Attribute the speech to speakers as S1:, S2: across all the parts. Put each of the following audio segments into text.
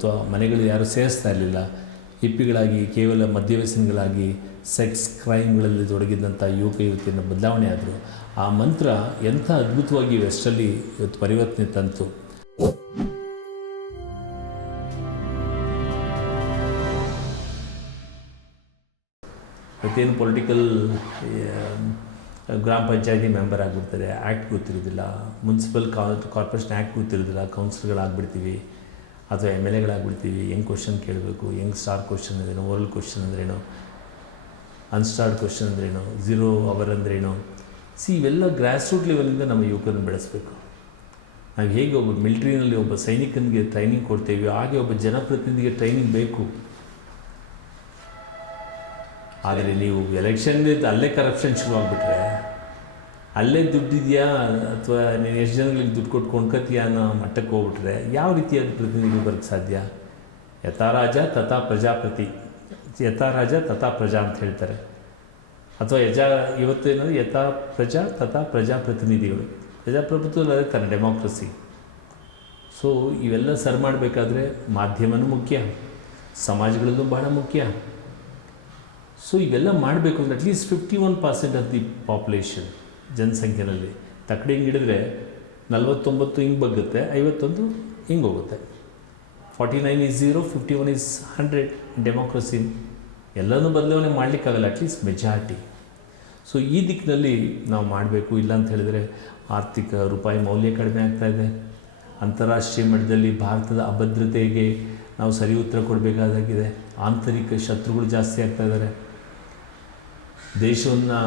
S1: ಅಥವಾ ಮನೆಗಳು ಯಾರು ಸೇರಿಸ್ತಾ ಇರಲಿಲ್ಲ. ಹಿಪ್ಪಿಗಳಾಗಿ, ಕೇವಲ ಮದ್ಯವ್ಯಸನಗಳಾಗಿ ಸೆಕ್ಸ್ ಕ್ರೈಮ್ಗಳಲ್ಲಿ ತೊಡಗಿದ್ದಂಥ ಯುವಕ, ಯುವತಿಯನ್ನು ಬದಲಾವಣೆ ಆದರು. ಆ ಮಂತ್ರ ಎಂಥ ಅದ್ಭುತವಾಗಿ ವೆಸ್ಟಲ್ಲಿ ಇವತ್ತು ಪರಿವರ್ತನೆ ತಂತು. ಇವತ್ತೇನು ಪೊಲಿಟಿಕಲ್ ಗ್ರಾಮ ಪಂಚಾಯತಿ ಮೆಂಬರ್ ಆಗಿಬಿಡ್ತಾರೆ. ಆ್ಯಕ್ಟ್ ಗೊತ್ತಿರೋದಿಲ್ಲ. ಮುನ್ಸಿಪಲ್ ಕಾರ್ಪೊರೇಷನ್ ಆ್ಯಕ್ಟ್ ಗೊತ್ತಿರೋದಿಲ್ಲ. ಕೌನ್ಸಿಲರ್ಗಳಾಗ್ಬಿಡ್ತೀವಿ ಅಥವಾ ಎಂ ಎಲ್ ಎಗಳಾಗ್ಬಿಡ್ತೀವಿ ಹೆಂಗ್ ಕ್ವಶನ್ ಕೇಳಬೇಕು, ಹೆಂಗ್ ಸ್ಟಾರ್ ಕ್ವಶನ್ ಅಂದ್ರೇನು ಓರಲ್ ಕ್ವಶನ್ ಅಂದ್ರೇನು ಅನ್ಸ್ಟಾರ್ಡ್ ಕ್ವಶನ್ ಅಂದ್ರೇನು ಝೀರೋ ಅವರ್ ಅಂದ್ರೇನು ಸಿ ಇವೆಲ್ಲ ಗ್ರಾಸ್ ರೂಟ್ ಲೆವೆಲಿಂದ ನಮ್ಮ ಯುವಕರನ್ನು ಬೆಳೆಸಬೇಕು. ನಾವು ಹೇಗೆ ಒಬ್ಬ ಮಿಲ್ಟ್ರಿನಲ್ಲಿ ಒಬ್ಬ ಸೈನಿಕನಿಗೆ ಟ್ರೈನಿಂಗ್ ಕೊಡ್ತೇವೆ, ಹಾಗೆ ಒಬ್ಬ ಜನಪ್ರತಿನಿಧಿಗೆ ಟ್ರೈನಿಂಗ್ ಬೇಕು. ಆದರೆ ನೀವು ಎಲೆಕ್ಷನ್ ಅಲ್ಲೇ ಕರಪ್ಷನ್ ಶುರುವಾಗ್ಬಿಟ್ರೆ ಅಲ್ಲೇ ದುಡ್ಡಿದೆಯಾ? ಅಥವಾ ನೀನು ಎಷ್ಟು ಜನಗಳಿಗೆ ದುಡ್ಡು ಕೊಟ್ಟು ಕೊಂಡ್ಕತ್ತೀಯ ಅನ್ನೋ ಮಟ್ಟಕ್ಕೆ ಹೋಗ್ಬಿಟ್ರೆ ಯಾವ ರೀತಿಯಾದ ಪ್ರತಿನಿಧಿಗಳು ಬರೋಕ್ಕೆ ಸಾಧ್ಯ? ಯಥಾ ರಾಜ ತಥಾ ಪ್ರಜಾಪತಿ. ಯಥಾ ರಾಜ ತಥಾ ಪ್ರಜಾ ಅಂತ ಹೇಳ್ತಾರೆ. ಅಥವಾ ಯಜಾ ಇವತ್ತೇನಂದ್ರೆ ಯಥಾ ಪ್ರಜಾ ತಥಾ ಪ್ರಜಾಪ್ರತಿನಿಧಿಗಳು ಪ್ರಜಾಪ್ರಭುತ್ವ ಅಂದರೆ ತಾನೆ ಡೆಮಾಕ್ರಸಿ. ಸೊ ಇವೆಲ್ಲ ಸರ್ ಮಾಡಬೇಕಾದ್ರೆ ಮಾಧ್ಯಮನೂ ಮುಖ್ಯ, ಸಮಾಜಗಳಲ್ಲೂ ಬಹಳ ಮುಖ್ಯ. ಸೊ ಇವೆಲ್ಲ ಮಾಡಬೇಕು ಅಂದರೆ at least fifty one percent of the population ಜನಸಂಖ್ಯೆನಲ್ಲಿ. ತಕ್ಕಡಿ ಹಿಂಗೆ ಹಿಡಿದ್ರೆ ನಲ್ವತ್ತೊಂಬತ್ತು ಹಿಂಗೆ ಬಗ್ಗುತ್ತೆ, ಐವತ್ತೊಂದು ಹಿಂಗೆ ಹೋಗುತ್ತೆ. Forty nine is zero fifty one is hundred democracy ಎಲ್ಲನೂ ಬದಲಾವಣೆ ಮಾಡಲಿಕ್ಕಾಗಲ್ಲ ಅಟ್ಲೀಸ್ಟ್ ಮೆಜಾರಿಟಿ ಸೊ ಈ ದಿಕ್ಕಿನಲ್ಲಿ ನಾವು ಮಾಡಬೇಕು, ಇಲ್ಲ ಅಂತ ಹೇಳಿದರೆ ಆರ್ಥಿಕ ರೂಪಾಯಿ ಮೌಲ್ಯ ಕಡಿಮೆ ಆಗ್ತಾ ಇದೆ. ಅಂತಾರಾಷ್ಟ್ರೀಯ ಮಟ್ಟದಲ್ಲಿ ಭಾರತದ ಅಭದ್ರತೆಗೆ ನಾವು ಸರಿ ಉತ್ತರ ಕೊಡಬೇಕಾದಾಗಿದೆ. ಆಂತರಿಕ ಶತ್ರುಗಳು ಜಾಸ್ತಿ ಆಗ್ತಾ ಇದ್ದಾರೆ ದೇಶವನ್ನು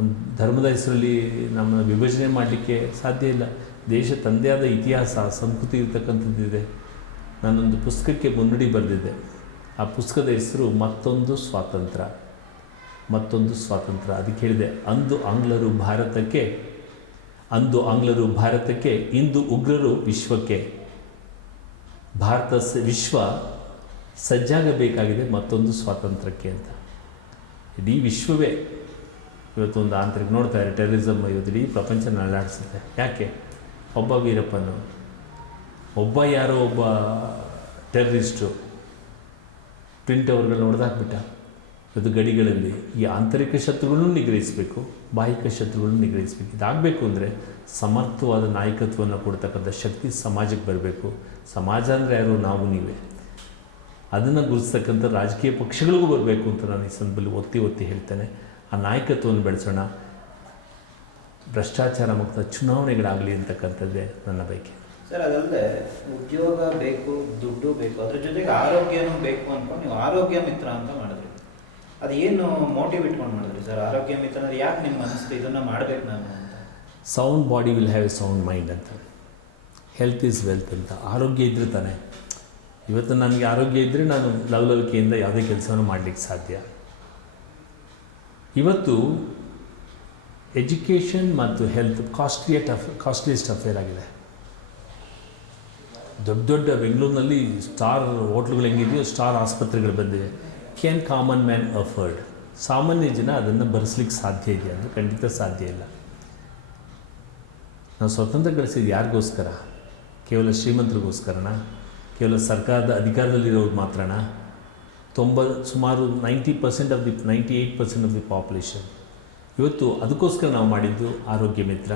S1: ಒಂದು ಧರ್ಮದ ಹೆಸರಲ್ಲಿ ನಮ್ಮನ್ನು ವಿಭಜನೆ ಮಾಡಲಿಕ್ಕೆ ಸಾಧ್ಯ ಇಲ್ಲ. ದೇಶ ತಂದೆಯಾದ ಇತಿಹಾಸ, ಸಂಸ್ಕೃತಿ ಇರತಕ್ಕಂಥದ್ದಿದೆ. ನಾನೊಂದು ಪುಸ್ತಕಕ್ಕೆ ಮುನ್ನುಡಿ ಬರೆದಿದ್ದೆ ಆ ಪುಸ್ತಕದ ಹೆಸರು ಮತ್ತೊಂದು ಸ್ವಾತಂತ್ರ್ಯ ಮತ್ತೊಂದು ಸ್ವಾತಂತ್ರ್ಯ ಅದಕ್ಕೆ ಹೇಳಿದೆ, ಅಂದು ಆಂಗ್ಲರು ಭಾರತಕ್ಕೆ, ಅಂದು ಆಂಗ್ಲರು ಭಾರತಕ್ಕೆ, ಇಂದು ಉಗ್ರರು ವಿಶ್ವಕ್ಕೆ. ಭಾರತ ವಿಶ್ವ ಸಜ್ಜಾಗಬೇಕಾಗಿದೆ ಮತ್ತೊಂದು ಸ್ವಾತಂತ್ರ್ಯಕ್ಕೆ ಅಂತ. ಇಡೀ ವಿಶ್ವವೇ ಇವತ್ತೊಂದು ಆಂತರಿಕ ನೋಡ್ತಾ ಇದ್ದಾರೆ ಟೆರರಿಸಮ್ ಇವತ್ತು ಇಡೀ ಪ್ರಪಂಚ ನಳಾಡಿಸುತ್ತೆ ಯಾಕೆ? ಒಬ್ಬ ವೀರಪ್ಪನು, ಒಬ್ಬ ಯಾರೋ ಒಬ್ಬ ಟೆರರಿಸ್ಟು ಟ್ವಿನ್ ಟವರ್ಗಳನ್ನ ಹೊಡೆದಾಕ್ಬಿಟ್ಟ ಇವತ್ತು ಗಡಿಗಳಲ್ಲಿ ಈ ಆಂತರಿಕ ಶತ್ರುಗಳನ್ನು ನಿಗ್ರಹಿಸಬೇಕು, ಬಾಹಿಕ ಶತ್ರುಗಳನ್ನು ನಿಗ್ರಹಿಸಬೇಕು. ಇದಾಗಬೇಕು ಅಂದರೆ ಸಮರ್ಥವಾದ ನಾಯಕತ್ವವನ್ನು ಕೊಡ್ತಕ್ಕಂಥ ಶಕ್ತಿ ಸಮಾಜಕ್ಕೆ ಬರಬೇಕು. ಸಮಾಜ ಅಂದರೆ ಯಾರು? ನಾವು ನೀವೇ. ಅದನ್ನು ಗುರುತಿಸ್ತಕ್ಕಂಥ ರಾಜಕೀಯ ಪಕ್ಷಗಳಿಗೂ ಬರಬೇಕು ಅಂತ ನಾನು ಈ ಸಂದರ್ಭದಲ್ಲಿ ಒತ್ತಿ ಒತ್ತಿ ಹೇಳ್ತೇನೆ. ಆ ನಾಯಕತ್ವವನ್ನು ಬೆಳೆಸೋಣ. ಭ್ರಷ್ಟಾಚಾರ ಮುಕ್ತ ಚುನಾವಣೆಗಳಾಗಲಿ ಅಂತಕ್ಕಂಥದ್ದೇ ನನ್ನ ಬಯಕೆ.
S2: ಸರ್ ಅದಲ್ಲದೆ ಉದ್ಯೋಗ ಬೇಕು ದುಡ್ಡು ಬೇಕು ಅದ್ರ ಜೊತೆಗೆ ಆರೋಗ್ಯನೂ ಬೇಕು ಅಂದ್ಕೊಂಡು ನೀವು ಆರೋಗ್ಯ ಮಿತ್ರ ಅಂತ ಮಾಡಿದ್ರಿ. ಅದು ಏನು ಮೋಟಿವ್ ಇಟ್ಕೊಂಡು ಮಾಡಿದ್ರಿ ಸರ್? ಆರೋಗ್ಯ ಮಿತ್ರ ಅಂದ್ರೆ ಯಾಕೆ ನಿಮ್ಮ ಮನಸ್ಸು ಇದನ್ನು ಮಾಡಬೇಕು ನಾನು ಅಂತ?
S1: Sound body will have a sound mind ಅಂತ. ಹೆಲ್ತ್ ಈಸ್ ವೆಲ್ತ್ ಅಂತ. ಆರೋಗ್ಯ ಇದ್ದರೆ ತಾನೇ. ಇವತ್ತು ನನಗೆ ಆರೋಗ್ಯ ಇದ್ದರೆ ನಾನು ಲವಲವಿಕೆಯಿಂದ ಯಾವುದೇ ಕೆಲಸವನ್ನು ಮಾಡಲಿಕ್ಕೆ ಸಾಧ್ಯ. ಇವತ್ತು ಎಜುಕೇಷನ್ ಮತ್ತು health costliest of costliest affair ಆಗಿದೆ? ದೊಡ್ಡ ದೊಡ್ಡ ಬೆಂಗಳೂರಿನಲ್ಲಿ ಸ್ಟಾರ್ ಹೋಟ್ಲುಗಳು ಹೆಂಗಿದೆಯೋ, ಸ್ಟಾರ್ ಆಸ್ಪತ್ರೆಗಳು ಬಂದಿವೆ. ಕ್ಯಾನ್ ಕಾಮನ್ ಮ್ಯಾನ್ ಅಫರ್ಡ್ ಸಾಮಾನ್ಯ ಜನ ಅದನ್ನು ಭರಿಸ್ಲಿಕ್ಕೆ ಸಾಧ್ಯ ಇದೆಯಾ? ಅಂದರೆ ಖಂಡಿತ ಸಾಧ್ಯ ಇಲ್ಲ. ನಾವು ಸ್ವತಂತ್ರ ಗಳಿಸಿದ್ದು ಯಾರಿಗೋಸ್ಕರ? ಕೇವಲ ಶ್ರೀಮಂತರಿಗೋಸ್ಕರನಾ? ಕೇವಲ ಸರ್ಕಾರದ ಅಧಿಕಾರದಲ್ಲಿರೋರು ಮಾತ್ರನಾ? ತೊಂಬ, ಸುಮಾರು ninety percent of the ninety eight percent of the population ಇವತ್ತು ಅದಕ್ಕೋಸ್ಕರ ನಾವು ಮಾಡಿದ್ದು ಆರೋಗ್ಯ ಮಿತ್ರ.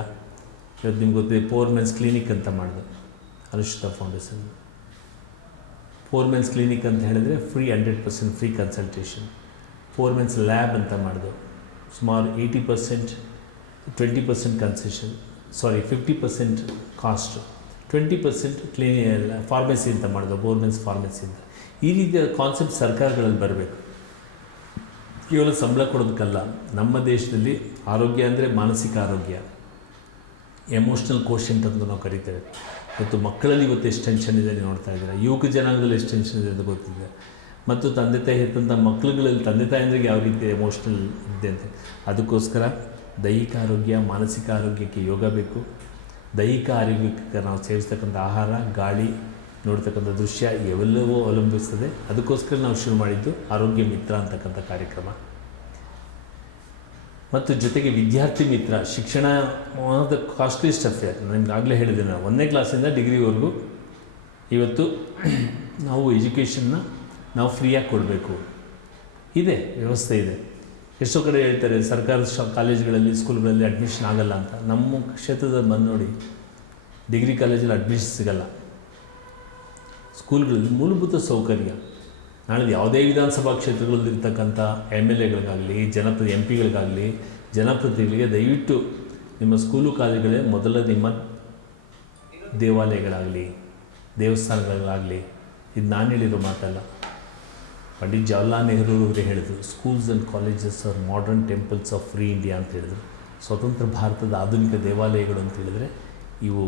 S1: ಇವತ್ತು ನಿಮ್ಗೆ ಗೊತ್ತಿದೆ ಪೋರ್ ಮೆನ್ಸ್ ಕ್ಲಿನಿಕ್ ಅಂತ ಮಾಡಿದೆ. Anushthita foundation for men's clinic ಅಂತ ಹೇಳಿದ್ರೆ free hundred percent free consultation for men's lab ಅಂತ ಮಾಡಿದೆ. ಸುಮಾರು eighty percent twenty percent concession sorry fifty percent cost twenty percent ಕ್ಲೀನಿ pharmacy ಅಂತ ಮಾಡಿದೆ ಗೋರ್ಮೆಂಟ್ಸ್ ಫಾರ್ಮೆಸಿ ಅಂತ. ಈ ರೀತಿಯ ಕಾನ್ಸೆಪ್ಟ್ ಸರ್ಕಾರಗಳಲ್ಲಿ ಬರಬೇಕು. ಕೇವಲ ಸಂಬಳ ಕೊಡೋದಕ್ಕಲ್ಲ, ನಮ್ಮ ದೇಶದಲ್ಲಿ ಆರೋಗ್ಯ ಅಂದರೆ ಮಾನಸಿಕ ಆರೋಗ್ಯ. ಎಮೋಷ್ನಲ್ ಕೋಶನ್ ಅಂತ ನಾವು ಕರಿತೇವೆ. ಮತ್ತು ಮಕ್ಕಳಲ್ಲಿ ಇವತ್ತು ಎಷ್ಟು ಟೆನ್ಷನ್ ಇದೆ ನೀವು ನೋಡ್ತಾ ಇದ್ದೀರಾ? ಯುವಕ ಜನಾಂಗದಲ್ಲಿ ಎಷ್ಟು ಟೆನ್ಷನ್ ಇದೆ ಅಂತ ಗೊತ್ತಿದೆ. ಮತ್ತು ತಂದೆ ತಾಯಿ ಹೆತ್ತಂಥ ಮಕ್ಕಳುಗಳಲ್ಲಿ ತಂದೆ ತಾಯಂದ್ರಿಗೆ ಯಾವ ರೀತಿ ಎಮೋಷ್ನಲ್ ಇದೆ ಅಂತ. ಅದಕ್ಕೋಸ್ಕರ ದೈಹಿಕ ಆರೋಗ್ಯ, ಮಾನಸಿಕ ಆರೋಗ್ಯಕ್ಕೆ ಯೋಗ ಬೇಕು. ದೈಹಿಕ ಆರೋಗ್ಯಕ್ಕೆ ನಾವು ಸೇವಿಸ್ತಕ್ಕಂಥ ಆಹಾರ, ಗಾಳಿ ನೋಡ್ತಕ್ಕಂಥ ದೃಶ್ಯ ಇವೆಲ್ಲವೂ ಅವಲಂಬಿಸ್ತದೆ. ಅದಕ್ಕೋಸ್ಕರ ನಾವು ಶುರು ಮಾಡಿದ್ದು ಆರೋಗ್ಯ ಮಿತ್ರ ಅಂತಕ್ಕಂಥ ಕಾರ್ಯಕ್ರಮ. ಮತ್ತು ಜೊತೆಗೆ ವಿದ್ಯಾರ್ಥಿ ಮಿತ್ರ, ಶಿಕ್ಷಣ one of the costliest affair ನಿಮ್ಗೆ ಆಗಲೇ ಹೇಳಿದೆ ನಾನು. ಒಂದನೇ ಕ್ಲಾಸಿಂದ ಡಿಗ್ರಿವರೆಗೂ ಇವತ್ತು ನಾವು ಎಜುಕೇಷನ್ನ ನಾವು ಫ್ರೀಯಾಗಿ ಕೊಡಬೇಕು. ಇದೆ, ವ್ಯವಸ್ಥೆ ಇದೆ. ಎಷ್ಟೋ ಕಡೆ ಹೇಳ್ತಾರೆ ಸರ್ಕಾರದ ಶ, ಕಾಲೇಜುಗಳಲ್ಲಿ ಸ್ಕೂಲ್ಗಳಲ್ಲಿ ಅಡ್ಮಿಷನ್ ಆಗಲ್ಲ ಅಂತ. ನಮ್ಮ ಕ್ಷೇತ್ರದಲ್ಲಿ ಬಂದು ನೋಡಿ ಡಿಗ್ರಿ ಕಾಲೇಜಲ್ಲಿ ಅಡ್ಮಿಷನ್ ಸಿಗಲ್ಲ. ಸ್ಕೂಲ್ಗಳಲ್ಲಿ ಮೂಲಭೂತ ಸೌಕರ್ಯ. ನಾಳೆ ಯಾವುದೇ ವಿಧಾನಸಭಾ ಕ್ಷೇತ್ರಗಳಲ್ಲಿರ್ತಕ್ಕಂಥ ಎಂ ಎಲ್ ಎಗಳಿಗಾಗಲಿ ಜನಪ್ರತಿ ಎಂ ಪಿಗಳಿಗಾಗಲಿ ಜನಪ್ರತಿನಿಧಿಗಳಿಗೆ ದಯವಿಟ್ಟು ನಿಮ್ಮ ಸ್ಕೂಲು ಕಾಲೇಜುಗಳೇ ಮೊದಲ ನಿಮ್ಮ ದೇವಾಲಯಗಳಾಗಲಿ, ದೇವಸ್ಥಾನಗಳಾಗಲಿ. ಇದು ನಾನು ಹೇಳಿರೋ ಮಾತಲ್ಲ. ಪಂಡಿತ್ ಜವಾಹರ್ಲಾಲ್ ನೆಹರು ಅವರೇ ಹೇಳಿದರು schools and colleges are modern temples of free India ಅಂತ ಹೇಳಿದರು. ಸ್ವತಂತ್ರ ಭಾರತದ ಆಧುನಿಕ ದೇವಾಲಯಗಳು ಅಂತ ಹೇಳಿದರೆ ಇವು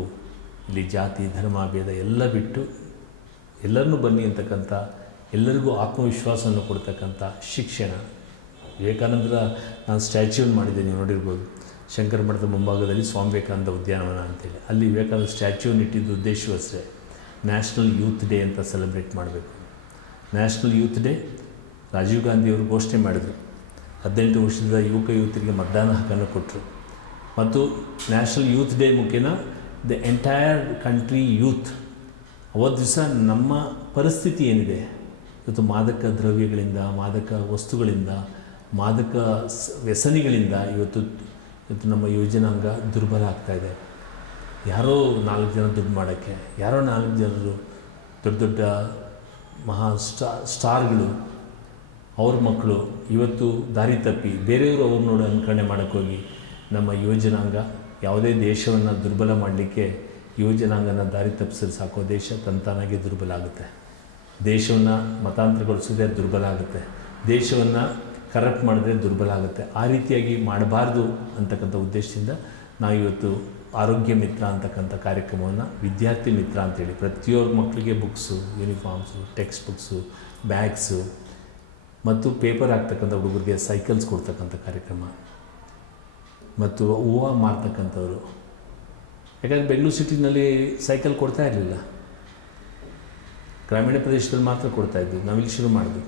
S1: ಇಲ್ಲಿ ಜಾತಿ, ಧರ್ಮ, ಭೇದ ಎಲ್ಲ ಬಿಟ್ಟು ಎಲ್ಲರನ್ನೂ ಬನ್ನಿ ಅಂತಕ್ಕಂಥ, ಎಲ್ಲರಿಗೂ ಆತ್ಮವಿಶ್ವಾಸವನ್ನು ಕೊಡ್ತಕ್ಕಂಥ ಶಿಕ್ಷಣ. ವಿವೇಕಾನಂದರ ನಾನು ಸ್ಟ್ಯಾಚ್ಯೂನ್ ಮಾಡಿದ್ದೆ ನೀವು ನೋಡಿರ್ಬೋದು. ಶಂಕರ ಮಠದ ಮುಂಭಾಗದಲ್ಲಿ ಸ್ವಾಮಿ ವಿವೇಕಾನಂದ ಉದ್ಯಾನವನ ಅಂತೇಳಿ. ಅಲ್ಲಿ ವಿವೇಕಾನಂದ ಸ್ಟ್ಯಾಚ್ಯೂನ್ ಇಟ್ಟಿದ್ದು ಉದ್ದೇಶವಷ್ಟೇ. ನ್ಯಾಷನಲ್ ಯೂತ್ ಡೇ ಅಂತ ಸೆಲೆಬ್ರೇಟ್ ಮಾಡಬೇಕು. ನ್ಯಾಷನಲ್ ಯೂತ್ ಡೇ, ರಾಜೀವ್ ಗಾಂಧಿಯವರು ಘೋಷಣೆ ಮಾಡಿದರು. ಹದಿನೆಂಟು ವರ್ಷದ ಯುವಕ ಯುವತಿಯರಿಗೆ ಮತದಾನ ಹಕ್ಕನ್ನು ಕೊಟ್ಟರು ಮತ್ತು ನ್ಯಾಷನಲ್ ಯೂತ್ ಡೇ ಮುಖೇನ ದ ಎಂಟೈರ್ ಕಂಟ್ರಿ ಯೂತ್ ಅವತ್ತು ದಿವಸ ನಮ್ಮ ಪರಿಸ್ಥಿತಿ ಏನಿದೆ? ಇವತ್ತು ಮಾದಕ ದ್ರವ್ಯಗಳಿಂದ, ಮಾದಕ ವಸ್ತುಗಳಿಂದ, ಮಾದಕ ವ್ಯಸನಿಗಳಿಂದ ಇವತ್ತು ಇವತ್ತು ನಮ್ಮ ಯೋಜನಾಂಗ ದುರ್ಬಲ ಆಗ್ತಾ ಇದೆ. ಯಾರೋ ನಾಲ್ಕು ಜನ ದುಡ್ಡು ಮಾಡೋಕ್ಕೆ, ಯಾರೋ ನಾಲ್ಕು ಜನರು ದೊಡ್ಡ ದೊಡ್ಡ ಮಹಾ ಸ್ಟಾ, ಸ್ಟಾರ್ಗಳು, ಅವ್ರ ಮಕ್ಕಳು ಇವತ್ತು ದಾರಿ ತಪ್ಪಿ ಬೇರೆಯವರು ಅವ್ರು ನೋಡಿ ಅನುಕರಣೆ ಮಾಡೋಕ್ಕೋಗಿ ನಮ್ಮ ಯುವಜನಾಂಗ ಯಾವುದೇ ದೇಶವನ್ನು ದುರ್ಬಲ ಮಾಡಲಿಕ್ಕೆ ಯುವಜನಾಂಗನ ದಾರಿ ತಪ್ಪಿಸಲು ಸಾಕೋ ದೇಶ ತಂತಾನಾಗೆ ದುರ್ಬಲ ಆಗುತ್ತೆ. ದೇಶವನ್ನು ಮತಾಂತರಗೊಳಿಸಿದ್ರೆ ದುರ್ಬಲ ಆಗುತ್ತೆ. ದೇಶವನ್ನು ಕರಪ್ಟ್ ಮಾಡಿದ್ರೆ ದುರ್ಬಲ ಆಗುತ್ತೆ. ಆ ರೀತಿಯಾಗಿ ಮಾಡಬಾರ್ದು ಅಂತಕ್ಕಂಥ ಉದ್ದೇಶದಿಂದ ನಾವು ಇವತ್ತು ಆರೋಗ್ಯ ಮಿತ್ರ ಅಂತಕ್ಕಂಥ ಕಾರ್ಯಕ್ರಮವನ್ನು ವಿದ್ಯಾರ್ಥಿ ಮಿತ್ರ ಅಂತೇಳಿ ಪ್ರತಿಯೊಬ್ಬ ಮಕ್ಕಳಿಗೆ books, uniforms, text books, bags ಮತ್ತು ಪೇಪರ್ ಹಾಕ್ತಕ್ಕಂಥ ಹುಡುಗರಿಗೆ ಸೈಕಲ್ಸ್ ಕೊಡ್ತಕ್ಕಂಥ ಕಾರ್ಯಕ್ರಮ. ಮತ್ತು ಹೂವು ಮಾರ್ತಕ್ಕಂಥವ್ರು. ಯಾಕಂದರೆ ಬೆಂಗಳೂರು ಸಿಟಿನಲ್ಲಿ ಸೈಕಲ್ ಕೊಡ್ತಾ ಇರಲಿಲ್ಲ. ಗ್ರಾಮೀಣ ಪ್ರದೇಶದಲ್ಲಿ ಮಾತ್ರ ಕೊಡ್ತಾ ಇದ್ವಿ ನಾವಿಲ್ಲಿ ಶುರು ಮಾಡಿದ್ವಿ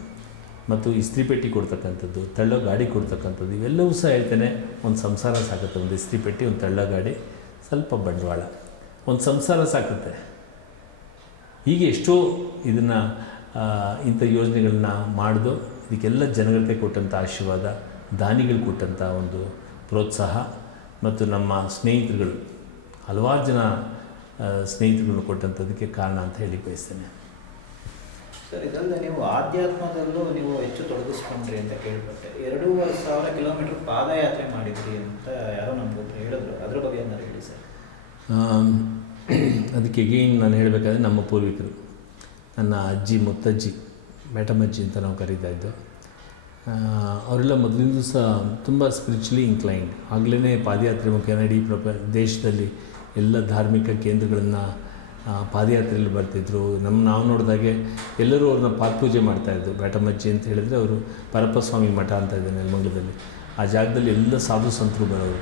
S1: ಮತ್ತು ಇಸ್ತ್ರಿ ಪೆಟ್ಟಿ ಕೊಡ್ತಕ್ಕಂಥದ್ದು, ತಳ್ಳೋ ಗಾಡಿ ಕೊಡ್ತಕ್ಕಂಥದ್ದು, ಇವೆಲ್ಲವೂ ಸಹ ಹೇಳ್ತೇನೆ, ಒಂದು ಸಂಸಾರ ಸಾಕುತ್ತೆ. ಒಂದು ಇಸ್ತ್ರಿ ಪೆಟ್ಟಿ ಒಂದು ತಳ್ಳೋ ಗಾಡಿ, ಸ್ವಲ್ಪ ಬಂಡವಾಳ. ಒಂದು ಸಂಸಾರ ಸಾಕುತ್ತೆ. ಹೀಗೆ ಎಷ್ಟೋ ಇದನ್ನು ಇಂಥ ಯೋಜನೆಗಳನ್ನ ಮಾಡಿದು, ಇದಕ್ಕೆಲ್ಲ ಜನಗಳಿಗೆ ಕೊಟ್ಟಂಥ ಆಶೀರ್ವಾದ ದಾನಿಗಳು ಕೊಟ್ಟಂಥ ಒಂದು ಪ್ರೋತ್ಸಾಹ, ಮತ್ತು ನಮ್ಮ ಸ್ನೇಹಿತರುಗಳು ಹಲವಾರು ಜನ ಸ್ನೇಹಿತರು ಸ್ನೇಹಿತರುಗಳು ಕೊಟ್ಟಂಥದ್ದಕ್ಕೆ ಕಾರಣ ಅಂತ ಹೇಳಿ ಬಯಸ್ತೇನೆ.
S2: ಸರ್ ಇದಲ್ಲದೆ ನೀವು ಆಧ್ಯಾತ್ಮದಲ್ಲೂ ನೀವು ಹೆಚ್ಚು ತೊಡಗಿಸ್ಕೊಂಡ್ರಿ ಅಂತ ಕೇಳ್ಪಟ್ಟೆ. ಎರಡೂವರೆ ಸಾವಿರ ಕಿಲೋಮೀಟರ್ ಪಾದಯಾತ್ರೆ ಮಾಡಿದ್ರಿ ಅಂತ ಯಾರೋ ನಮ್ಗೊಬ್ರು ಹೇಳಿದ್ರು. ಅದ್ರ ಬಗ್ಗೆ ಏನಾದ್ರು ಹೇಳಿ ಸರ್.
S1: ಅದಕ್ಕೆ ಎಗೇನ್ ನಾನು ಹೇಳಬೇಕಾದ್ರೆ ನಮ್ಮ ಪೂರ್ವಿಕರು. ನನ್ನ ಅಜ್ಜಿ ಮುತ್ತಜ್ಜಿ ಮೇಟಮಜ್ಜಿ ಅಂತ ನಾವು ಕರೀತಾ ಇದ್ದೋ ಅವರೆಲ್ಲ ಮೊದಲಿಂದ ಸಹ ತುಂಬ ಸ್ಪಿರಿಚುಲಿ ಇನ್ಕ್ಲೈನ್ಡ್ ಆಗಲೇ ಪಾದಯಾತ್ರೆ ಮುಖೇನ ಇಡೀ ಪ್ರಪ ದೇಶದಲ್ಲಿ ಎಲ್ಲ ಧಾರ್ಮಿಕ ಕೇಂದ್ರಗಳನ್ನು ಪಾದಯಾತ್ರೆಯಲ್ಲಿ ಬರ್ತಿದ್ರು. ನಮ್ಮ ನಾವು ನೋಡಿದಾಗೆ ಎಲ್ಲರೂ ಅವ್ರನ್ನ ಪಾದಪೂಜೆ ಮಾಡ್ತಾಯಿದ್ರು ಬೇಟಮಜ್ಜಿ ಅಂತ ಹೇಳಿದರೆ ಅವರು ಪರಪ್ಪಸ್ವಾಮಿ ಮಠ ಅಂತ ಇದೆ ನೆಲಮಂಗಲದಲ್ಲಿ. ಆ ಜಾಗದಲ್ಲಿ ಎಲ್ಲ ಸಾಧು ಸಂತರು ಬರೋರು.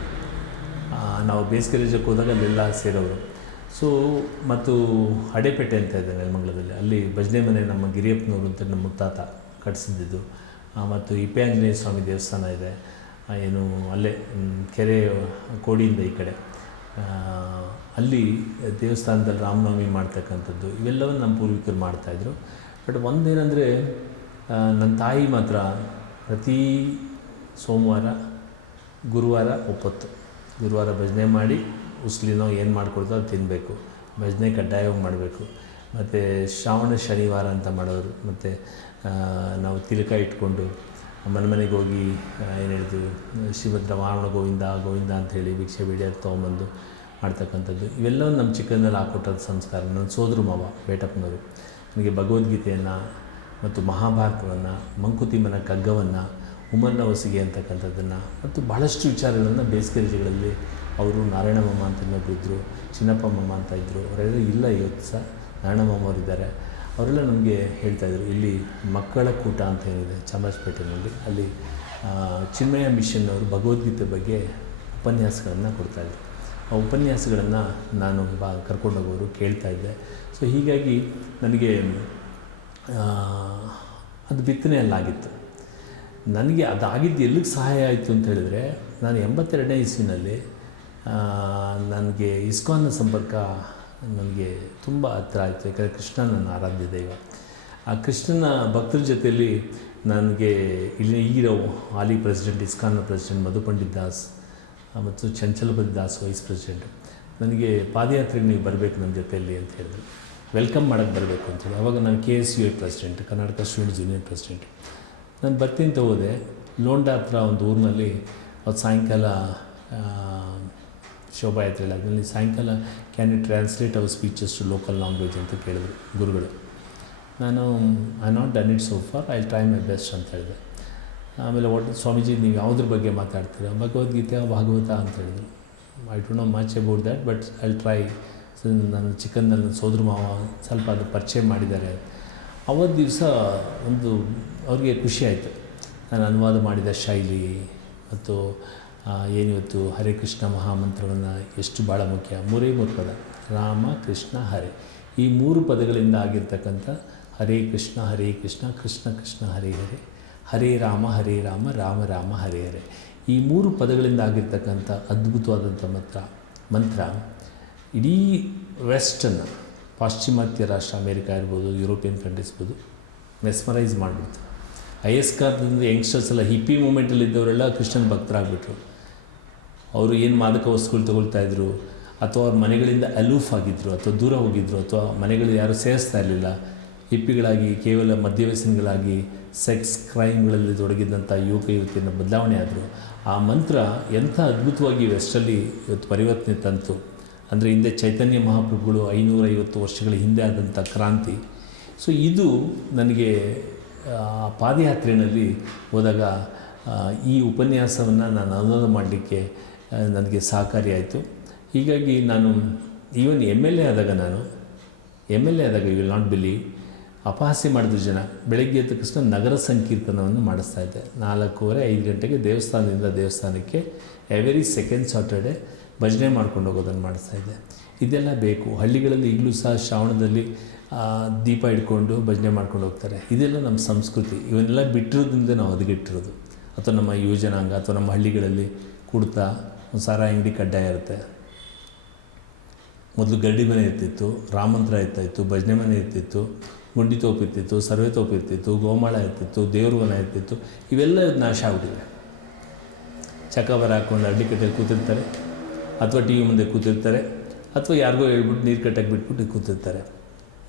S1: ನಾವು ಬೇಸಿಗೆ ರಜಕ್ಕೆ ಹೋದಾಗ ಅಲ್ಲೆಲ್ಲ ಸೇರೋರು. ಸೊ ಮತ್ತು ಹಡೇಪೇಟೆ ಅಂತ ಇದೆ ನೆಲಮಂಗಲದಲ್ಲಿ. ಅಲ್ಲಿ ಭಜನೆ ಮನೆ ನಮ್ಮ ಗಿರಿಯಪ್ಪನವರು ಅಂತ ನಮ್ಮ ಮುತ್ತಾತ ಕಟ್ಟಿಸಿದ್ದು ಮತ್ತು ಇಪ್ಪೆ ಆಂಜನೇಯ ಸ್ವಾಮಿ ದೇವಸ್ಥಾನ ಇದೆ. ಏನು ಅಲ್ಲೇ ಕೆರೆ, ಕೋಡಿಯಿಂದ ಈ ಕಡೆ. ಅಲ್ಲಿ ದೇವಸ್ಥಾನದಲ್ಲಿ ರಾಮನವಮಿ ಮಾಡ್ತಕ್ಕಂಥದ್ದು, ಇವೆಲ್ಲವನ್ನು ನಮ್ಮ ಪೂರ್ವಿಕರು ಮಾಡ್ತಾಯಿದ್ರು ಬಟ್ ಒಂದೇನೆಂದರೆ ನನ್ನ ತಾಯಿ ಮಾತ್ರ ಪ್ರತಿ ಸೋಮವಾರ, ಗುರುವಾರ ಒಪ್ಪತ್ತು. ಗುರುವಾರ ಭಜನೆ ಮಾಡಿ ಉಸ್ಲಿನೋ ಏನು ಮಾಡಿಕೊಡ್ತೋ ಅದು ತಿನ್ನಬೇಕು ಭಜನೆ ಕಡ್ಡಾಯವಾಗಿ ಮಾಡಬೇಕು. ಮತ್ತು ಶ್ರಾವಣ ಶನಿವಾರ ಅಂತ ಮಾಡೋರು, ಮತ್ತು ನಾವು ತಿಲಕ ಇಟ್ಕೊಂಡು ಮನೆ ಮನೆಗೆ ಹೋಗಿ ಏನು ಹೇಳ್ತೀವಿ ಶ್ರೀಮದ್ ರಾಮಾಯಣ ಗೋವಿಂದ ಗೋವಿಂದ ಅಂತ ಹೇಳಿ ಭಿಕ್ಷೆ ಬೇಡಿ ಅದು ತೊಗೊಂಬಂದು ಮಾಡ್ತಕ್ಕಂಥದ್ದು. ಇವೆಲ್ಲವೂ ನಮ್ಮ ಚಿಕ್ಕಂದಲ್ಲಿ ಹಾಕ್ಕೊಟ್ಟದ್ದು ಸಂಸ್ಕಾರ. ನನ್ನ ಸೋದರು ಮಾವ ಬೇಟಪ್ಪನವರು. ನನಗೆ ಭಗವದ್ಗೀತೆಯನ್ನು ಮತ್ತು ಮಹಾಭಾರತವನ್ನು, ಮಂಕುತಿಮ್ಮನ ಕಗ್ಗವನ್ನು ಉಮನ್ನ ಹೊಸಿಗೆ ಅಂತಕ್ಕಂಥದ್ದನ್ನು ಮತ್ತು ಭಾಳಷ್ಟು ವಿಚಾರಗಳನ್ನು ಬೇಸಿಗೆ ರಜೆಗಳಲ್ಲಿ ಅವರು ನಾರಾಯಣ ಮಾಮ ಅಂತ ಇನ್ನೊಬ್ಬರು ಇದ್ದರು ಚಿನ್ನಪ್ಪ ಮಾಮ ಅಂತ ಇದ್ದರು ಅವರೆಲ್ಲ ಇಲ್ಲ ಇವತ್ತು ಸಹ ನಾರಾಯಣ ಮಾಮ ಅವರಿದ್ದಾರೆ. ಅವರೆಲ್ಲ ನಮಗೆ ಹೇಳ್ತಾಯಿದ್ರು ಇಲ್ಲಿ ಮಕ್ಕಳ ಕೂಟ ಅಂತ ಏನಿದೆ ಚಾಮರಾಜಪೇಟೆಯಲ್ಲಿ, ಅಲ್ಲಿ ಚಿನ್ಮಯ ಮಿಷನ್ ಅವರು ಭಗವದ್ಗೀತೆ ಬಗ್ಗೆ ಉಪನ್ಯಾಸಗಳನ್ನು ಕೊಡ್ತಾಯಿದ್ರು ಆ ಉಪನ್ಯಾಸಗಳನ್ನು ನಾನು ಬಾ, ಕರ್ಕೊಂಡೋಗೋರು ಕೇಳ್ತಾ ಇದ್ದೆ. ಸೊ ಹೀಗಾಗಿ ನನಗೆ ಅದು ಬಿತ್ತನೆಯಲ್ಲಾಗಿತ್ತು ನನಗೆ ಅದಾಗಿದ್ದು ಎಲ್ಲಿಗೆ ಸಹಾಯ ಆಯಿತು ಅಂತ ಹೇಳಿದರೆ, ನಾನು ಎಂಬತ್ತೆರಡನೇ ಇಸ್ವಿನಲ್ಲಿ ನನಗೆ ಇಸ್ಕಾನ್ನ ಸಂಪರ್ಕ ನನಗೆ ತುಂಬ ಹತ್ರ ಆಯಿತು. ಯಾಕಂದರೆ ಕೃಷ್ಣ ನನ್ನ ಆರಾಧ್ಯ ದೈವ. ಆ ಕೃಷ್ಣನ ಭಕ್ತರ ಜೊತೆಯಲ್ಲಿ ನನಗೆ ಇಲ್ಲಿ ಈಗಿರೋ ಹಾಲಿ ಪ್ರೆಸಿಡೆಂಟ್ ಇಸ್ಕಾನ್ನ ಪ್ರೆಸಿಡೆಂಟ್ ಮಧು ಪಂಡಿತ್ ದಾಸ್ ಮತ್ತು ಚಂಚಲಪತಿ ದಾಸ್ ವೈಸ್ ಪ್ರೆಸಿಡೆಂಟ್ ನನಗೆ ಪಾದಯಾತ್ರೆಗೆ ನೀವು ಬರಬೇಕು ನಮ್ಮ ಜೊತೆಯಲ್ಲಿ ಅಂತ ಹೇಳಿದ್ರು. ವೆಲ್ಕಮ್ ಮಾಡೋಕ್ಕೆ ಬರಬೇಕು ಅಂತೇಳಿ ಅವಾಗ ನಾನು K S U A president Karnataka students union president ನಾನು ಬರ್ತೀನಿ ಅಂತ ಹೋದೆ. ಲೋಂಡಾ ಹತ್ರ ಒಂದು ಊರಿನಲ್ಲಿ ಅವತ್ತು ಸಾಯಂಕಾಲ ಆ, ಶೋಭಾಯಾತ್ರೆ ಇಲ್ಲ ಅದರಲ್ಲಿ ಸಾಯಂಕಾಲ can you translate our speeches to local language ಅಂತ ಕೇಳಿದ್ರು ಗುರುಗಳು. ನಾನು I not done it so far I try my best ಅಂತ ಹೇಳಿದೆ. ಆಮೇಲೆ ಒಟ್ಟು ಸ್ವಾಮೀಜಿ ನೀವು ಯಾವುದ್ರ ಬಗ್ಗೆ ಮಾತಾಡ್ತೀರಾ? ಭಗವದ್ಗೀತೆ ಭಾಗವತ ಅಂತ ಹೇಳಿದ್ರು. I don't know much about that but I try ನಾನು ನನ್ನ ಸೋದರ ಮಾವ ಸ್ವಲ್ಪ ಅದು ಪರಿಚಯ ಮಾಡಿದ್ದಾರೆ. ಅವತ್ತು ದಿವಸ ಒಂದು ಅವ್ರಿಗೆ ಖುಷಿ ಆಯಿತು. ನಾನು ಅನುವಾದ ಮಾಡಿದ ಶೈಲಿ ಮತ್ತು ಏನಿವತ್ತು ಹರೇ ಕೃಷ್ಣ ಮಹಾಮಂತ್ರವನ್ನು ಎಷ್ಟು ಭಾಳ ಮುಖ್ಯ? ಮೂರೇ ಮೂರು ಪದ. ರಾಮ, ಕೃಷ್ಣ, ಹರೇ. ಈ ಮೂರು ಪದಗಳಿಂದ ಆಗಿರ್ತಕ್ಕಂಥ ಹರೇ ಕೃಷ್ಣ ಹರೇ ಕೃಷ್ಣ ಕೃಷ್ಣ ಕೃಷ್ಣ, ಹರೇ ಹರೇ. ಹರೇ ರಾಮ ಹರೇ ರಾಮ ರಾಮ ರಾಮ, ಹರೇ ಹರೇ. ಈ ಮೂರು ಪದಗಳಿಂದ ಆಗಿರ್ತಕ್ಕಂಥ ಅದ್ಭುತವಾದಂಥ ಮಂತ್ರ ಮಂತ್ರ ಇಡೀ ವೆಸ್ಟನ್ನು ಪಾಶ್ಚಿಮಾತ್ಯ ರಾಷ್ಟ್ರ, ಅಮೇರಿಕಾ ಇರ್ಬೋದು, ಯುರೋಪಿಯನ್ ಕಂಟ್ರೀಸ್ ಇರ್ಬೋದು ಮೆಸ್ಮರೈಸ್ ಮಾಡಿಬಿಡ್ತು ಅಯಸ್ಕಾರದಿಂದ ಯಂಗ್ಸ್ಟರ್ಸ್ ಎಲ್ಲ ಹಿಪ್ಪಿ ಮೂಮೆಂಟಲ್ಲಿ ಇದ್ದವರೆಲ್ಲ ಕೃಷ್ಣನ ಭಕ್ತರಾಗ್ಬಿಟ್ರು. ಅವರು ಏನು ಮಾದಕ ವಸ್ತುಗಳು ತಗೊಳ್ತಾ ಇದ್ದರು ಅಥವಾ ಅವ್ರ ಮನೆಗಳಿಂದ ಅಲೂಫ್ ಆಗಿದ್ದರು ಅಥವಾ ದೂರ ಹೋಗಿದ್ರು, ಅಥವಾ ಮನೆಗಳು ಯಾರೂ ಸೇರಿಸ್ತಾ ಇರಲಿಲ್ಲ, ಹಿಪ್ಪಿಗಳಾಗಿ, ಕೇವಲ ಮದ್ಯವ್ಯಸನಗಳಾಗಿ, ಸೆಕ್ಸ್ ಕ್ರೈಮ್ಗಳಲ್ಲಿ ತೊಡಗಿದ್ದಂಥ ಯುವಕ, ಯುವತಿಯನ್ನು ಬದಲಾವಣೆ ಆದರು. ಆ ಮಂತ್ರ ಎಂಥ ಅದ್ಭುತವಾಗಿ ವೆಸ್ಟಲ್ಲಿ ಇವತ್ತು ಪರಿವರ್ತನೆ ತಂತು. ಅಂದರೆ ಹಿಂದೆ ಚೈತನ್ಯ ಮಹಾಪ್ರಭುಗಳು ಐನೂರೈವತ್ತು ವರ್ಷಗಳ ಹಿಂದೆ ಆದಂಥ ಕ್ರಾಂತಿ. ಸೊ ಇದು ನನಗೆ ಪಾದಯಾತ್ರೆಯಲ್ಲಿ ಹೋದಾಗ ಈ ಉಪನ್ಯಾಸವನ್ನು ನಾನು ಅನುವಾದ ಮಾಡಲಿಕ್ಕೆ ನನಗೆ ಸಹಕಾರಿಯಾಯಿತು ಹೀಗಾಗಿ ನಾನು ಈವನ್ ಎಂ ಎಲ್ ಎ ಆದಾಗ ನಾನು ಎಂ ಎಲ್ ಎ ಆದಾಗ ಯು ವಿಲ್ ನಾಟ್ ಬಿಲೀವ್ ಅಪಹಾಸ್ಯ ಮಾಡಿದ ಜನ ಬೆಳಗ್ಗೆ ಎದ್ದ ತಕ್ಷಣ ನಗರ ಸಂಕೀರ್ತನವನ್ನು ಮಾಡಿಸ್ತಾ ಇದ್ದೆ. ನಾಲ್ಕೂವರೆ, ಐದು ಗಂಟೆಗೆ ದೇವಸ್ಥಾನದಿಂದ ದೇವಸ್ಥಾನಕ್ಕೆ ಎವರಿ ಸೆಕೆಂಡ್ ಸಾಟರ್ಡೆ ಭಜನೆ ಮಾಡ್ಕೊಂಡು ಹೋಗೋದನ್ನು ಮಾಡಿಸ್ತಾ ಇದ್ದೆ. ಇದೆಲ್ಲ ಬೇಕು. ಹಳ್ಳಿಗಳಲ್ಲಿ ಈಗಲೂ ಸಹ ಶ್ರಾವಣದಲ್ಲಿ ದೀಪ ಇಟ್ಕೊಂಡು ಭಜನೆ ಮಾಡ್ಕೊಂಡು ಹೋಗ್ತಾರೆ. ಇದೆಲ್ಲ ನಮ್ಮ ಸಂಸ್ಕೃತಿ. ಇವನ್ನೆಲ್ಲ ಬಿಟ್ಟಿರೋದ್ರಿಂದ ನಾವು ಹದಗೆಟ್ಟಿರೋದು. ಅಥವಾ ನಮ್ಮ ಯುವಜನಾಂಗ ಅಥವಾ ನಮ್ಮ ಹಳ್ಳಿಗಳಲ್ಲಿ ಕುಡ್ತಾ ಒಂದು ಸಾರ ಅಂಗಡಿ ಕಡ್ಡಾಯ ಇರುತ್ತೆ. ಮೊದಲು ಗರಡಿ ಮನೆ ಇರ್ತಿತ್ತು ರಾಮಂತ್ರ ಇರ್ತಾಯಿತ್ತು ಭಜನೆ ಮನೆ ಇರ್ತಿತ್ತು, ಗುಂಡಿ ತೋಪು ಇರ್ತಿತ್ತು, ಸರ್ವೆ ತೋಪು ಇರ್ತಿತ್ತು, ಗೋಮಾಳ ಇರ್ತಿತ್ತು, ದೇವ್ರ ಮನೆ ಇರ್ತಿತ್ತು, ಇವೆಲ್ಲ ನಾಶ ಆಗ್ಬಿಟ್ಟಿವೆ ಚಕಬರ ಹಾಕ್ಕೊಂಡು ಅಡ್ಡಿ ಕೂತಿರ್ತಾರೆ, ಅಥವಾ ಟಿ ವಿ ಮುಂದೆ ಕೂತಿರ್ತಾರೆ, ಅಥವಾ ಯಾರಿಗೋ ಹೇಳ್ಬಿಟ್ಟು ನೀರು ಕಟ್ಟಕ್ಕೆ ಬಿಟ್ಬಿಟ್ಟು ಕೂತಿರ್ತಾರೆ.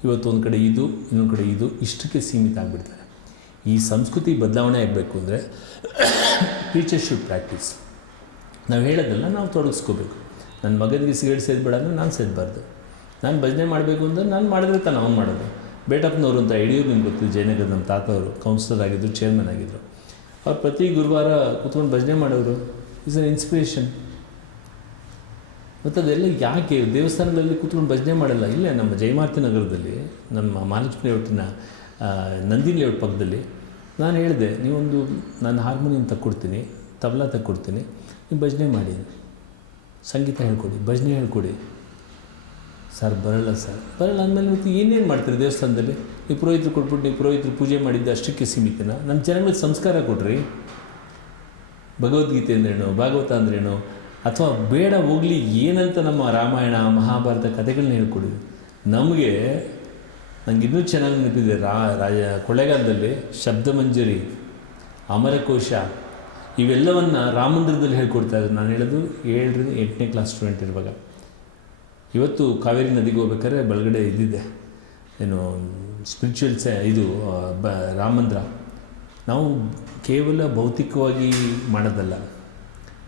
S1: ಇವತ್ತು ಒಂದು ಕಡೆ ಇದು, ಇನ್ನೊಂದು ಕಡೆ ಇದು, ಇಷ್ಟಕ್ಕೆ ಸೀಮಿತ ಆಗಿಬಿಡ್ತಾರೆ. ಈ ಸಂಸ್ಕೃತಿ ಬದಲಾವಣೆ ಆಗಬೇಕು ಅಂದರೆ ಟೀಚರ್ ಶುಡ್ ಪ್ರಾಕ್ಟೀಸ್ ನಾವು ಹೇಳೋದಲ್ಲ, ನಾವು ತೊಡಗಿಸ್ಕೋಬೇಕು. ನನ್ನ ಮಗನಿಗೆ ಸಿಗರೇಟ್ ಸೇದಬೇಡ ನಾನು ಸೇದಬಾರ್ದು. ನಾನು ಭಜನೆ ಮಾಡಬೇಕು ಅಂದರೆ ನಾನು ಮಾಡಿದ್ರೆ ತಾನು ಅವ್ನು ಮಾಡೋದು. ಬೇಟಪ್ಪನವರು ಅಂತ ಯಡಿಯೂರು ನಿಮ್ಗೆ ಗೊತ್ತು, ಜಯನಗರ ನಮ್ಮ ತಾತ ಅವರು ಕೌನ್ಸಿಲರ್ ಆಗಿದ್ದರು ಚೇರ್ಮನ್ ಆಗಿದ್ದರು ಅವ್ರು ಪ್ರತಿ ಗುರುವಾರ ಕೂತ್ಕೊಂಡು ಭಜನೆ ಮಾಡೋರು ಇಸ್ ಅನ್ ಇನ್ಸ್ಪಿರೇಷನ್ ಮತ್ತು ಅದೆಲ್ಲ ಯಾಕೆ? ದೇವಸ್ಥಾನಗಳಲ್ಲಿ ಕೂತ್ಕೊಂಡು ಭಜನೆ ಮಾಡಲ್ಲ. ಇಲ್ಲೇ, ನಮ್ಮ ಜಯಮಾರ್ತಿ ನಗರದಲ್ಲಿ, ನಮ್ಮ ಮಹಾಲಕ್ಷ್ಮಿ ಲೇಔಟಿನ ನಂದಿನಿ ಲೇಔಟ್ ಪಕ್ಕದಲ್ಲಿ ನಾನು ಹೇಳಿದೆ, ನೀವೊಂದು, ನಾನು ಹಾರ್ಮೋನಿಯಂ ತಕ್ಕೊಡ್ತೀನಿ, ತಬಲಾ ತಕ್ಕೊಡ್ತೀನಿ. ನೀವು ಭಜನೆ ಮಾಡಿ. ಸಂಗೀತ ಹೇಳ್ಕೊಡಿ, ಭಜನೆ ಹೇಳ್ಕೊಡಿ. ಸರ್, ಬರಲ್ಲ ಸರ್. ಬರಲ್ಲ ಅಂದಮೇಲೆ ಮತ್ತು ಏನೇನು ಮಾಡ್ತೀರಿ ದೇವಸ್ಥಾನದಲ್ಲಿ? ನೀವು ಪುರೋಹಿತರು ಕೊಟ್ಬಿಟ್ಟು ನೀವು ಪುರೋಹಿತರು ಪೂಜೆ ಮಾಡಿದ್ದು ಅಷ್ಟಕ್ಕೆ ಸೀಮಿತನ? ನಮ್ಮ ಜನಗಳಿಗೆ ಸಂಸ್ಕಾರ ಕೊಡ್ರಿ. ಭಗವದ್ಗೀತೆ ಅಂದ್ರೇನು, ಭಾಗವತ ಅಂದ್ರೇನು, ಅಥವಾ ಬೇಡ ಹೋಗಲಿ ಏನಂತ ನಮ್ಮ ರಾಮಾಯಣ, ಮಹಾಭಾರತ ಕಥೆಗಳನ್ನ ಹೇಳ್ಕೊಡಿ. ನಮಗೆ ನನಗೆ ಇನ್ನೂ ಚೆನ್ನಾಗಿ ನೆನಪಿದೆ ರಾ ರಾಜ ಕೊಳ್ಳೇಗಾಲದಲ್ಲಿ ಶಬ್ದಮಂಜರಿ ಅಮರಕೋಶ ಇವೆಲ್ಲವನ್ನು ರಾಮಮಂದಿರದಲ್ಲಿ ಹೇಳ್ಕೊಡ್ತಾ ಇದ್ರು. ನಾನು ಹೇಳೋದು ಏಳರಿಂದ ಎಂಟನೇ ಕ್ಲಾಸ್ ಸ್ಟೂಡೆಂಟ್ ಇರುವಾಗ. ಇವತ್ತು ಕಾವೇರಿ ನದಿಗೆ ಹೋಗ್ಬೇಕಾದ್ರೆ ಬಲಗಡೆ ಇದ್ದಿದೆ ಏನು ಸ್ಪಿರಿಚುವಲ್ಸ್ ಇದು ಬ, ರಾಮಂದ್ರ. ನಾವು ಕೇವಲ ಭೌತಿಕವಾಗಿ ಮಾಡೋದಲ್ಲ.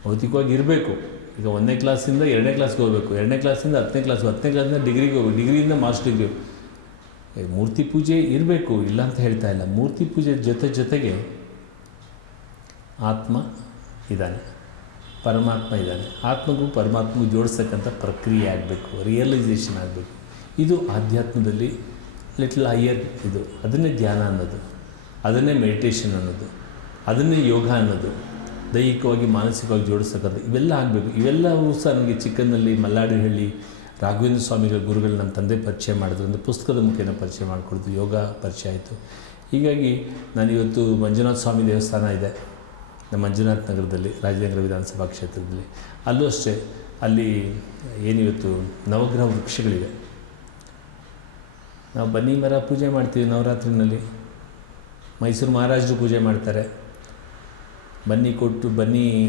S1: ಭೌತಿಕವಾಗಿ ಇರಬೇಕು. ಈಗ ಒಂದನೇ ಕ್ಲಾಸಿಂದ ಎರಡನೇ ಕ್ಲಾಸ್ಗೆ ಹೋಗಬೇಕು. ಎರಡನೇ ಕ್ಲಾಸಿಂದ ಹತ್ತನೇ ಕ್ಲಾಸ್ ಹತ್ತನೇ ಕ್ಲಾಸಿಂದ ಡಿಗ್ರಿಗೆ ಹೋಗ್ಬೇಕು. ಡಿಗ್ರಿಯಿಂದ ಮಾಸ್ಟರ್ ಡಿಗ್ರಿ ಮೂರ್ತಿ ಪೂಜೆ ಇರಬೇಕು, ಇಲ್ಲ ಅಂತ ಹೇಳ್ತಾ ಇಲ್ಲ. ಮೂರ್ತಿ ಪೂಜೆ ಜೊತೆ ಜೊತೆಗೆ ಆತ್ಮ ಇದ್ದಾನೆ, ಪರಮಾತ್ಮ ಇದ್ದಾನೆ. ಆತ್ಮಗೂ ಪರಮಾತ್ಮಗೂ ಜೋಡಿಸ್ತಕ್ಕಂಥ ಪ್ರಕ್ರಿಯೆ ಆಗಬೇಕು ರಿಯಲೈಸೇಷನ್ ಆಗಬೇಕು. ಇದು ಆಧ್ಯಾತ್ಮದಲ್ಲಿ ಲಿಟ್ಲ್ ಹೈಯರ್ ಇದು. ಅದನ್ನೇ ಧ್ಯಾನ ಅನ್ನೋದು, ಅದನ್ನೇ ಮೆಡಿಟೇಷನ್ ಅನ್ನೋದು, ಅದನ್ನೇ ಯೋಗ ಅನ್ನೋದು. ದೈಹಿಕವಾಗಿ, ಮಾನಸಿಕವಾಗಿ ಜೋಡಿಸ್ತಕ್ಕಂಥ ಇವೆಲ್ಲ ಆಗಬೇಕು. ಇವೆಲ್ಲವೂ ಸಹ ನನಗೆ ಚಿಕ್ಕನ್ನಲ್ಲಿ ಮಲ್ಲಾಡಿಹಳ್ಳಿ ರಾಘವೇಂದ್ರ ಸ್ವಾಮಿಗಳ ಗುರುಗಳು ನಮ್ಮ ತಂದೆ ಪರಿಚಯ ಮಾಡಿದ್ರು. ಒಂದು ಪುಸ್ತಕದ ಮುಖೇನ ಪರಿಚಯ ಮಾಡಿಕೊಡ್ತು. ಯೋಗ ಪರಿಚಯ ಆಯಿತು. ಹೀಗಾಗಿ ನಾನಿವತ್ತು ಮಂಜುನಾಥ ಸ್ವಾಮಿ ದೇವಸ್ಥಾನ ಇದೆ. ನಮ್ಮ ಮಂಜುನಾಥ್ ನಗರದಲ್ಲಿ, ರಾಜನಗರ ವಿಧಾನಸಭಾ ಕ್ಷೇತ್ರದಲ್ಲಿ. ಅಲ್ಲೂ ಅಷ್ಟೇ, ಅಲ್ಲಿ ಏನಿವತ್ತು, ನವಗ್ರಹ ವೃಕ್ಷಗಳಿವೆ. ನಾವು ಬನ್ನಿ ಮರ ಪೂಜೆ ಮಾಡ್ತೀವಿ ನವರಾತ್ರಿನಲ್ಲಿ. ಮೈಸೂರು ಮಹಾರಾಜರು ಪೂಜೆ ಮಾಡ್ತಾರೆ. ಬನ್ನಿ ಕೊಟ್ಟು, ಬನ್ನಿ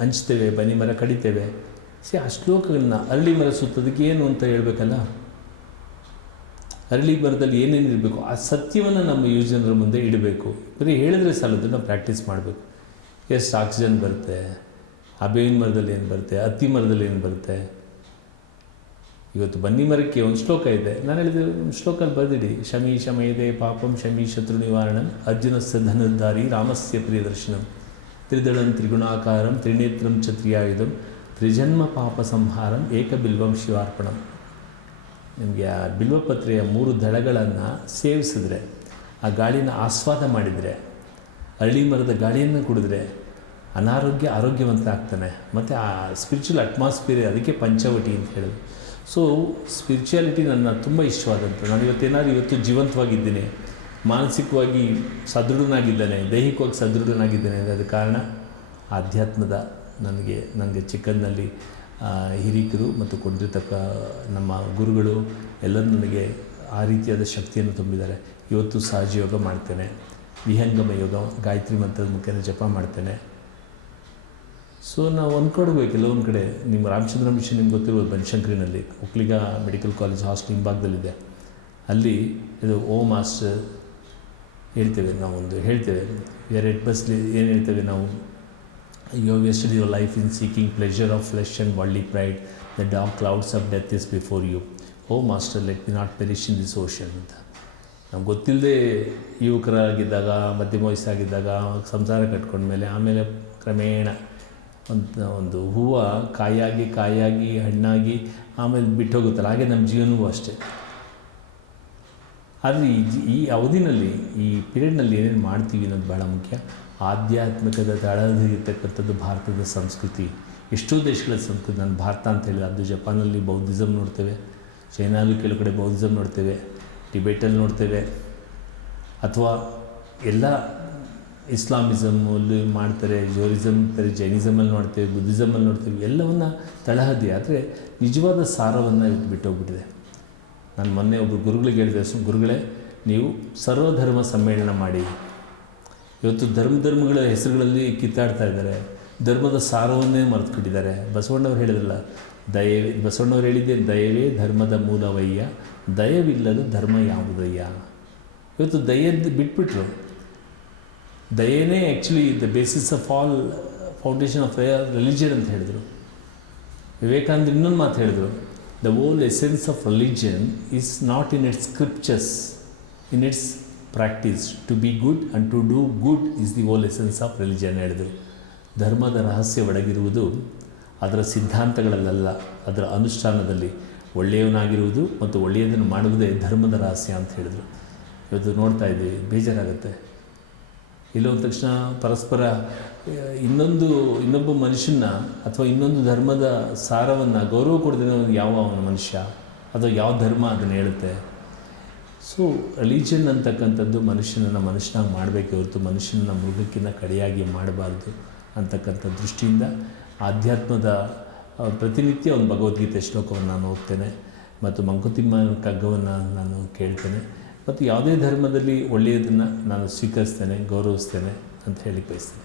S1: ಹಂಚ್ತೇವೆ, ಬನ್ನಿ ಮರ ಕಡಿತೇವೆ. ಸಿ, ಆ ಶ್ಲೋಕಗಳನ್ನ, ಅರಳಿ ಮರ ಸುತ್ತೋದಕ್ಕೆ ಏನು ಅಂತ ಹೇಳಬೇಕಲ್ಲ? ಅರಳಿ ಮರದಲ್ಲಿ ಏನೇನು ಇರಬೇಕು ಆ ಸತ್ಯವನ್ನು ನಮ್ಮ ಯುವಜನರ ಮುಂದೆ ಇಡಬೇಕು. ಬರೀ ಹೇಳಿದ್ರೆ ಸಾಲದನ್ನು ಪ್ರಾಕ್ಟೀಸ್ ಮಾಡಬೇಕು. ಎಷ್ಟು ಆಕ್ಸಿಜನ್ ಬರುತ್ತೆ ಆ ಬೇವಿನ ಮರದಲ್ಲಿ ಏನು ಬರುತ್ತೆ, ಹತ್ತಿ ಮರದಲ್ಲಿ ಏನು ಬರುತ್ತೆ? ಇವತ್ತು ಬನ್ನಿ ಮರಕ್ಕೆ ಒಂದು ಶ್ಲೋಕ ಇದೆ. ನಾನು ಹೇಳಿದೆ ಒಂದು ಶ್ಲೋಕಲ್ಲಿ ಬರೆದಿಡಿ. ಶಮಿ ಶಮಯದೆ ಪಾಪಂ ಶಮಿ ಶತ್ರು ನಿವಾರಣಂ ಅರ್ಜುನಸ್ಯ ಧನುರ್ಧಾರಿ ರಾಮಸ್ಯ ಪ್ರಿಯದರ್ಶನಂ. ತ್ರಿದಳಂ ತ್ರಿಗುಣಾಕಾರಂ ತ್ರಿನೇತ್ರಂ ಛತ್ರಿಯಾಯುಧಂ ತ್ರಿಜನ್ಮ ಪಾಪ ಸಂಹಾರಂ ಏಕಬಿಲ್ವಂ ಶಿವಾರ್ಪಣಂ. ನಿಮಗೆ ಆ ಬಿಲ್ವಪತ್ರೆಯ ಮೂರು ದಳಗಳನ್ನು ಸೇವಿಸಿದ್ರೆ, ಆ ಗಾಳಿನ ಆಸ್ವಾದ ಮಾಡಿದರೆ ಅರಳಿ ಮರದ ಗಾಳಿಯನ್ನು ಕುಡಿದ್ರೆ ಅನಾರೋಗ್ಯ ಆರೋಗ್ಯವಂತ ಆಗ್ತಾನೆ ಮತ್ತು ಆ ಸ್ಪಿರಿಚುವಲ್ ಅಟ್ಮಾಸ್ಫಿಯರ್ ಅದಕ್ಕೆ ಪಂಚವಟಿ ಅಂತ ಹೇಳೋದು ಸೊ ಸ್ಪಿರಿಚುಯಾಲಿಟಿ ನನ್ನ ತುಂಬ ಇಷ್ಟವಾದಂಥ ನಾನು ಇವತ್ತೇನಾದ್ರು ಇವತ್ತು ಜೀವಂತವಾಗಿದ್ದೀನಿ, ಮಾನಸಿಕವಾಗಿ ಸದೃಢನಾಗಿದ್ದಾನೆ, ದೈಹಿಕವಾಗಿ ಸದೃಢನಾಗಿದ್ದಾನೆ ಅಂದರೆ ಅದು ಕಾರಣ ಆಧ್ಯಾತ್ಮದ ನನಗೆ ನನಗೆ ಚಿಕ್ಕಂದಿನಲ್ಲಿ ಹಿರಿಕರು ಮತ್ತು ಕೊಂಡಿರ್ತಕ್ಕ ನಮ್ಮ ಗುರುಗಳು ಎಲ್ಲರೂ ನನಗೆ ಆ ರೀತಿಯಾದ ಶಕ್ತಿಯನ್ನು ತುಂಬಿದ್ದಾರೆ. ಇವತ್ತು ಸಹಜ ಯೋಗ ಮಾಡ್ತೇನೆ. ವಿಹಂಗಮ ಯೋಗ ಗಾಯತ್ರಿ ಮಂತ್ರದ ಮುಖೇನ ಜಪ ಮಾಡ್ತೇನೆ. ಸೊ ನಾವು ಅಂದ್ಕೊಡ್ಬೇಕು ಕೆಲವೊಂದು ಕಡೆ ನಿಮ್ಮ ರಾಮಚಂದ್ರ ಮಿಷನ್ ನಿಮ್ಗೆ ಗೊತ್ತಿರ್ಬೋದು, ಬನಶಂಕರಿನಲ್ಲಿ. ಒಕ್ಲಿಗ ಮೆಡಿಕಲ್ ಕಾಲೇಜ್ ಹಾಸ್ಟೆಲ್ ಹಿಂಭಾಗದಲ್ಲಿದೆ. ಅಲ್ಲಿ ಇದು ಓ ಮಾಸ್ಟರ್ ಹೇಳ್ತೇವೆ ನಾವು ಒಂದು ಹೇಳ್ತೇವೆ. ವೆರ್ ಎಟ್ ಬಸ್ಲಿ ಏನು ಹೇಳ್ತೇವೆ ನಾವು? You wasted your life in seeking pleasure of flesh and worldly pride the dark clouds of death is before you O master let me not perish in this ocean ಅಂತ ನಮ್ಗೆ ಗೊತ್ತಿಲ್ಲದೆ ಯುವಕರಾಗಿದ್ದಾಗ, ಮಧ್ಯಮ ವಯಸ್ಸಾಗಿದ್ದಾಗ ಸಂಸಾರ ಕಟ್ಕೊಂಡ್ಮೇಲೆ ಆಮೇಲೆ ಕ್ರಮೇಣ ಒಂದು ಒಂದು ಹೂವು ಕಾಯಾಗಿ ಕಾಯಾಗಿ, ಹಣ್ಣಾಗಿ ಆಮೇಲೆ ಬಿಟ್ಟು ಹೋಗುತ್ತಲ್ಲ ಹಾಗೆ ನಮ್ಮ ಜೀವನವೂ ಅಷ್ಟೇ. ಆದರೆ ಈ ಜಿ- ಈ ಅವಧಿನಲ್ಲಿ, ಈ ಪೀರಿಯಡ್ನಲ್ಲಿ ಏನೇನು ಮಾಡ್ತೀವಿ ಅನ್ನೋದು ಭಾಳ ಮುಖ್ಯ. ಆಧ್ಯಾತ್ಮಿಕದ ತಳದಿರ್ತಕ್ಕಂಥದ್ದು ಭಾರತದ ಸಂಸ್ಕೃತಿ. ಎಷ್ಟೋ ದೇಶಗಳ ಸಂಸ್ಕೃತಿ, ನಾನು ಭಾರತ ಅಂತ ಹೇಳಿದೆ ಅದು ಜಪಾನಲ್ಲಿ ಬೌದ್ಧಿಸಮ್ ನೋಡ್ತೇವೆ, ಚೈನಾಲು ಕೆಲವು ಕಡೆ ಬೌದ್ಧಿಸಮ್ ನೋಡ್ತೇವೆ. ಟಿಬೇಟಲ್ಲಿ ನೋಡ್ತೇವೆ. ಅಥವಾ ಎಲ್ಲ ಇಸ್ಲಾಮಿಸಮಲ್ಲಿ ಮಾಡ್ತಾರೆ ಜೋರಿಸಮ್ ಅಂತಾರೆ ಜೈನಿಸಮಲ್ಲಿ ನೋಡ್ತೇವೆ, ಬುದ್ಧಿಸಮಲ್ಲಿ ನೋಡ್ತೇವೆ, ಎಲ್ಲವನ್ನು ತಳಹದಿ. ಆದರೆ ನಿಜವಾದ ಸಾರವನ್ನು ಬಿಟ್ಟು ಬಿಟ್ಟೋಗ್ಬಿಟ್ಟಿದೆ. ನಾನು ಮೊನ್ನೆ ಒಬ್ಬರು ಗುರುಗಳಿಗೆ ಹೇಳಿದೆ ಗುರುಗಳೇ, ನೀವು ಸರ್ವಧರ್ಮ ಸಮ್ಮೇಳನ ಮಾಡಿ. ಇವತ್ತು ಧರ್ಮ ಧರ್ಮಗಳ ಹೆಸರುಗಳಲ್ಲಿ ಕಿತ್ತಾಡ್ತಾ ಇದ್ದಾರೆ. ಧರ್ಮದ ಸಾರವನ್ನೇ ಮರೆತುಕೊಟ್ಟಿದ್ದಾರೆ ಬಸವಣ್ಣವ್ರು ಹೇಳಿದ್ರಲ್ಲ ದಯವೇ ಬಸವಣ್ಣವ್ರು ಹೇಳಿದ್ದೆ ದಯವೇ ಧರ್ಮದ ಮೂಲವಯ್ಯ, ದಯವಿಲ್ಲದ ಧರ್ಮ ಯಾವುದಯ್ಯ? ಇವತ್ತು ದಯದ್ದು ಬಿಟ್ಬಿಟ್ರು. ದಯೇನೇ actually the basis of all foundation of religion ಅಂತ ಹೇಳಿದರು. ವಿವೇಕಾನಂದ ಇನ್ನೊಂದು ಮಾತು ಹೇಳಿದರು. The whole essence of religion is not in its scriptures in its practice to be good and to do good is the whole essence of religion ಹೇಳಿದರು. ಧರ್ಮದ ರಹಸ್ಯ ಒಡಗಿರುವುದು ಅದರ ಸಿದ್ಧಾಂತಗಳಲ್ಲ ಅದರ ಅನುಷ್ಠಾನದಲ್ಲಿ ಒಳ್ಳೆಯವನಾಗಿರುವುದು ಮತ್ತು ಒಳ್ಳೆಯದನ್ನು ಮಾಡುವುದೇ ಧರ್ಮದ ರಹಸ್ಯ ಅಂತ ಹೇಳಿದರು. ಇವತ್ತು ನೋಡ್ತಾ ಇದ್ದೀವಿ, ಬೇಜಾರಾಗುತ್ತೆ. ಇಲ್ಲೊಂದು ತಕ್ಷಣ ಪರಸ್ಪರ, ಇನ್ನೊಂದು, ಇನ್ನೊಬ್ಬ ಮನುಷ್ಯನ ಅಥವಾ ಇನ್ನೊಂದು ಧರ್ಮದ ಸಾರವನ್ನು ಗೌರವ ಕೊಡದೇ ಯಾವ ಅವನ ಮನುಷ್ಯ? ಅಥವಾ ಯಾವ ಧರ್ಮ ಅದನ್ನು ಹೇಳುತ್ತೆ? ಸೊ ರಿಲಿಜನ್ ಅಂತಕ್ಕಂಥದ್ದು ಮನುಷ್ಯನನ್ನು ಮನುಷ್ಯನಾಗಿ ಮಾಡಬೇಕೆ ಹೊರತು ಮನುಷ್ಯನನ್ನು ಮೃಗಕ್ಕಿಂತ ಕಡೆಯಾಗಿ ಮಾಡಬಾರ್ದು ಅಂತಕ್ಕಂಥ ದೃಷ್ಟಿಯಿಂದ ಆಧ್ಯಾತ್ಮದ ಪ್ರತಿನಿತ್ಯ ಒಂದು ಭಗವದ್ಗೀತೆ ಶ್ಲೋಕವನ್ನು ನಾನು ಓದ್ತೇನೆ ಮತ್ತು ಮಂಕುತಿಮ್ಮನ ಕಗ್ಗವನ್ನು ನಾನು ಕೇಳ್ತೇನೆ ಮತ್ತು ಯಾವುದೇ ಧರ್ಮದಲ್ಲಿ ಒಳ್ಳೆಯದನ್ನು ನಾನು ಸ್ವೀಕರಿಸ್ತೇನೆ, ಗೌರವಿಸ್ತೇನೆ ಅಂತ ಹೇಳಿ ಬಯಸ್ತೇನೆ.